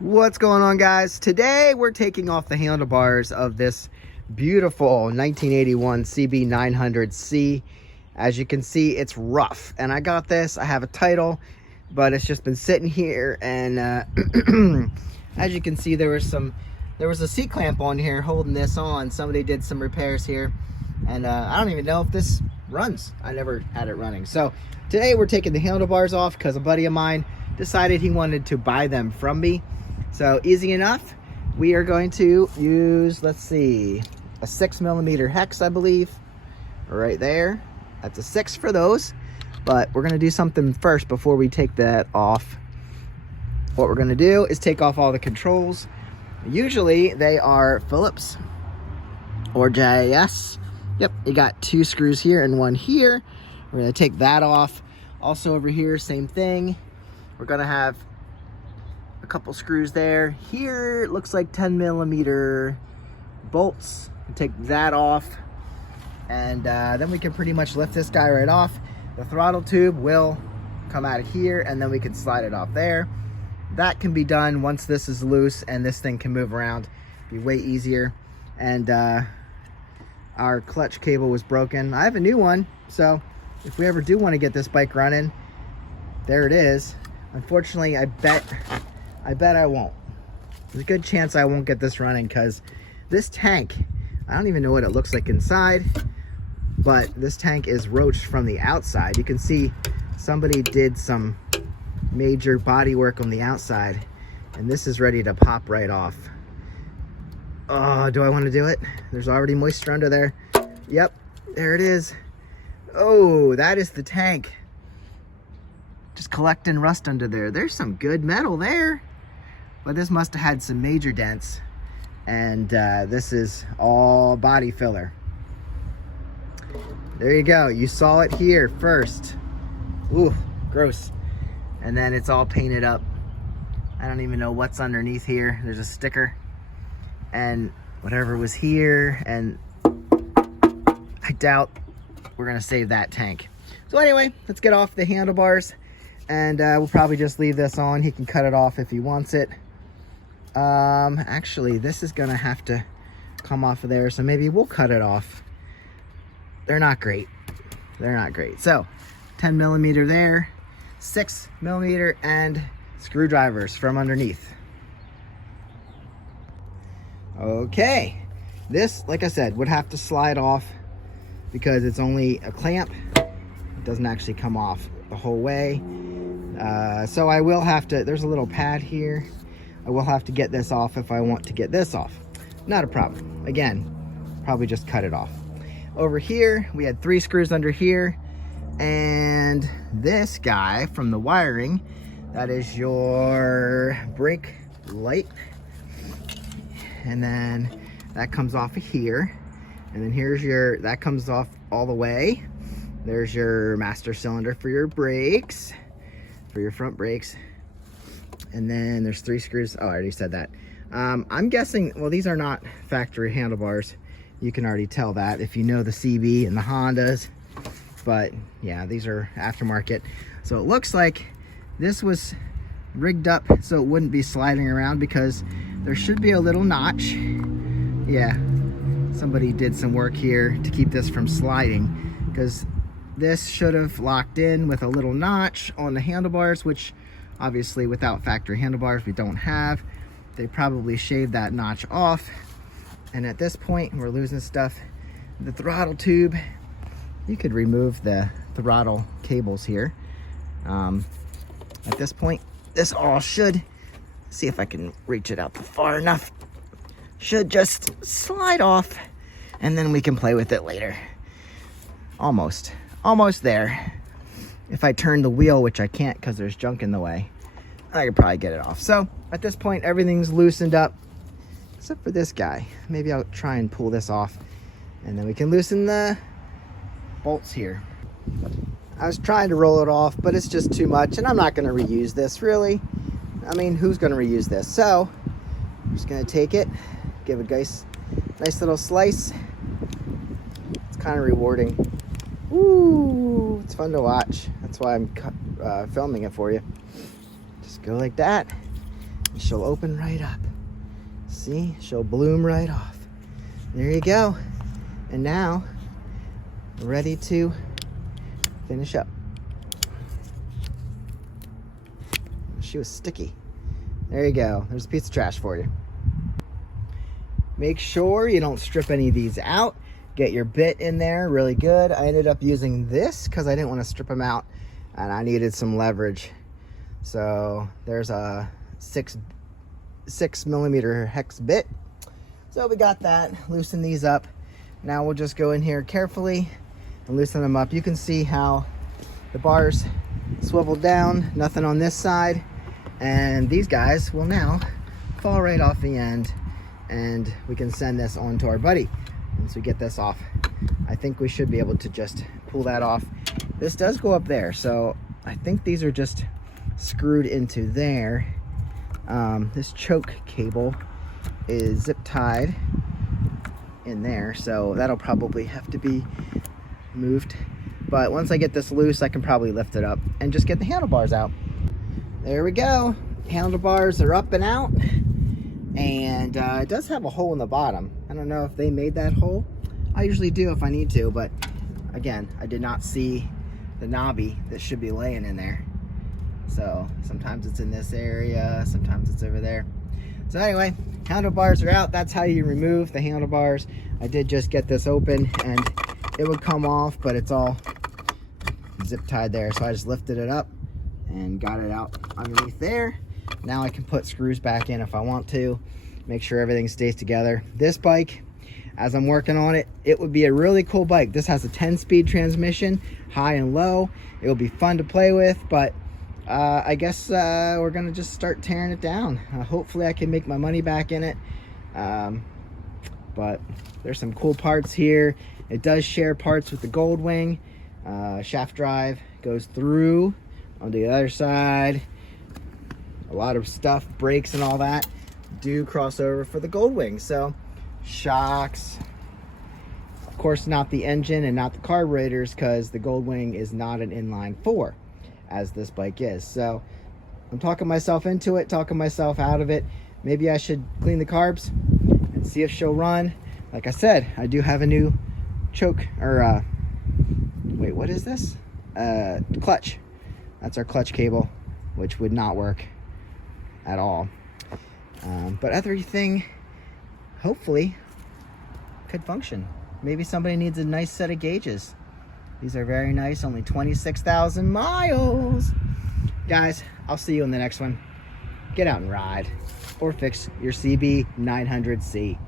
What's going on, guys? Today we're taking off the handlebars of this beautiful 1981 CB900C. As you can see, it's rough, and I got this. I have a title, but it's just been sitting here, and as you can see, there was a C-clamp on here holding this on. Somebody did some repairs here, and I don't even know if this runs. I never had it running. So today we're taking the handlebars off because a buddy of mine decided he wanted to buy them from me. So easy enough. We are going to use, let's see, a 6mm hex, I believe, right there. That's a 6 for those, but we're going to do something first before we take that off. What we're going to do is take off all the controls. Usually they are Phillips or JIS. Yep, you got 2 screws here and 1 here. We're going to take that off. Also over here, same thing. We're going to have a couple screws there. Here it looks like 10mm bolts. Take that off, and then we can pretty much lift this guy right off. The throttle tube will come out of here, and then we can slide it off there. That can be done once this is loose and this thing can move around. Be way easier. And our clutch cable was broken. I have a new one, so if we ever do want to get this bike running, there it is. Unfortunately, I bet I won't. There's a good chance I won't get this running because this tank, I don't even know what it looks like inside, but this tank is roached from the outside. You can see somebody did some major body work on the outside, and this is ready to pop right off. Oh, do I want to do it? There's already moisture under there. Yep, there it is. Oh, that is the tank. Just collecting rust under there. There's some good metal there, but this must have had some major dents, and this is all body filler. There you go. You saw it here first. Ooh, gross. And then it's all painted up. I don't even know what's underneath here. There's a sticker and whatever was here, and I doubt we're gonna save that tank. So anyway, let's get off the handlebars, and we'll probably just leave this on. He can cut it off if he wants it. Actually, this is gonna have to come off of there, so maybe we'll cut it off. They're not great. They're not great. So 10mm there, 6mm, and screwdrivers from underneath. Okay, this, like I said, would have to slide off because it's only a clamp. It doesn't actually come off the whole way. So I will have to, there's a little pad here. I will have to get this off if I want to get this off. Not a problem. Again, probably just cut it off. Over here, we had 3 screws under here. And this guy from the wiring, that is your brake light. And then that comes off of here. And then here's your, that comes off all the way. There's your master cylinder for your brakes, for your front brakes. And then there's 3 screws. Oh, I already said that. I'm guessing, well, these are not factory handlebars. You can already tell that if you know the CB and the Hondas. But yeah, these are aftermarket. So it looks like this was rigged up so it wouldn't be sliding around, because there should be a little notch. Yeah, somebody did some work here to keep this from sliding, because this should have locked in with a little notch on the handlebars, which obviously without factory handlebars we don't have. They probably shaved that notch off, and at this point we're losing stuff. The throttle tube, you could remove the throttle cables here. At this point, this all should, see if I can reach it out far enough, should just slide off, and then we can play with it later. Almost there. If I turn the wheel, which I can't because there's junk in the way, I could probably get it off. So at this point, everything's loosened up except for this guy. Maybe I'll try and pull this off, and then we can loosen the bolts here. I was trying to roll it off, but it's just too much, and I'm not going to reuse this, really. I mean, who's going to reuse this? So I'm just going to take it, give a nice little slice. It's kind of rewarding. Ooh, it's fun to watch. That's why I'm filming it for you. Just go like that, she'll open right up. See, she'll bloom right off. There you go. And now, ready to finish up. She was sticky. There you go. There's a piece of trash for you. Make sure you don't strip any of these out. Get your bit in there really good. I ended up using this because I didn't want to strip them out and I needed some leverage. So there's a 6mm hex bit. So we got that. Loosen these up. Now we'll just go in here carefully and loosen them up. You can see how the bars swivel down, nothing on this side, and these guys will now fall right off the end, and we can send this on to our buddy. Once we get this off, I think we should be able to just pull that off. This does go up there, so I think these are just screwed into there. This choke cable is zip tied in there, so that'll probably have to be moved. But once I get this loose, I can probably lift it up and just get the handlebars out. There we go. Handlebars are up and out. And it does have a hole in the bottom. I don't know if they made that hole. I usually do if I need to, but again, I did not see the knobby that should be laying in there. So sometimes it's in this area, sometimes it's over there. So anyway, handlebars are out. That's how you remove the handlebars. I did just get this open and it would come off, but it's all zip tied there. So I just lifted it up and got it out underneath there. Now I can put screws back in if I want to, make sure everything stays together. This bike, as I'm working on it, it would be a really cool bike. This has a 10-speed transmission, high and low. It will be fun to play with, but I guess we're gonna just start tearing it down. Hopefully I can make my money back in it. But there's some cool parts here. It does share parts with the Goldwing. Shaft drive goes through on the other side. A lot of stuff, brakes and all that, do cross over for the Goldwing. So shocks, of course not the engine and not the carburetors, because the Goldwing is not an inline 4 as this bike is. So I'm talking myself into it, talking myself out of it. Maybe I should clean the carbs and see if she'll run. Like I said, I do have a new choke, or wait, what is this? Clutch. That's our clutch cable, which would not work at all. But everything, hopefully, could function. Maybe somebody needs a nice set of gauges. These are very nice, only 26,000 miles. Guys, I'll see you in the next one. Get out and ride, or fix your CB900C.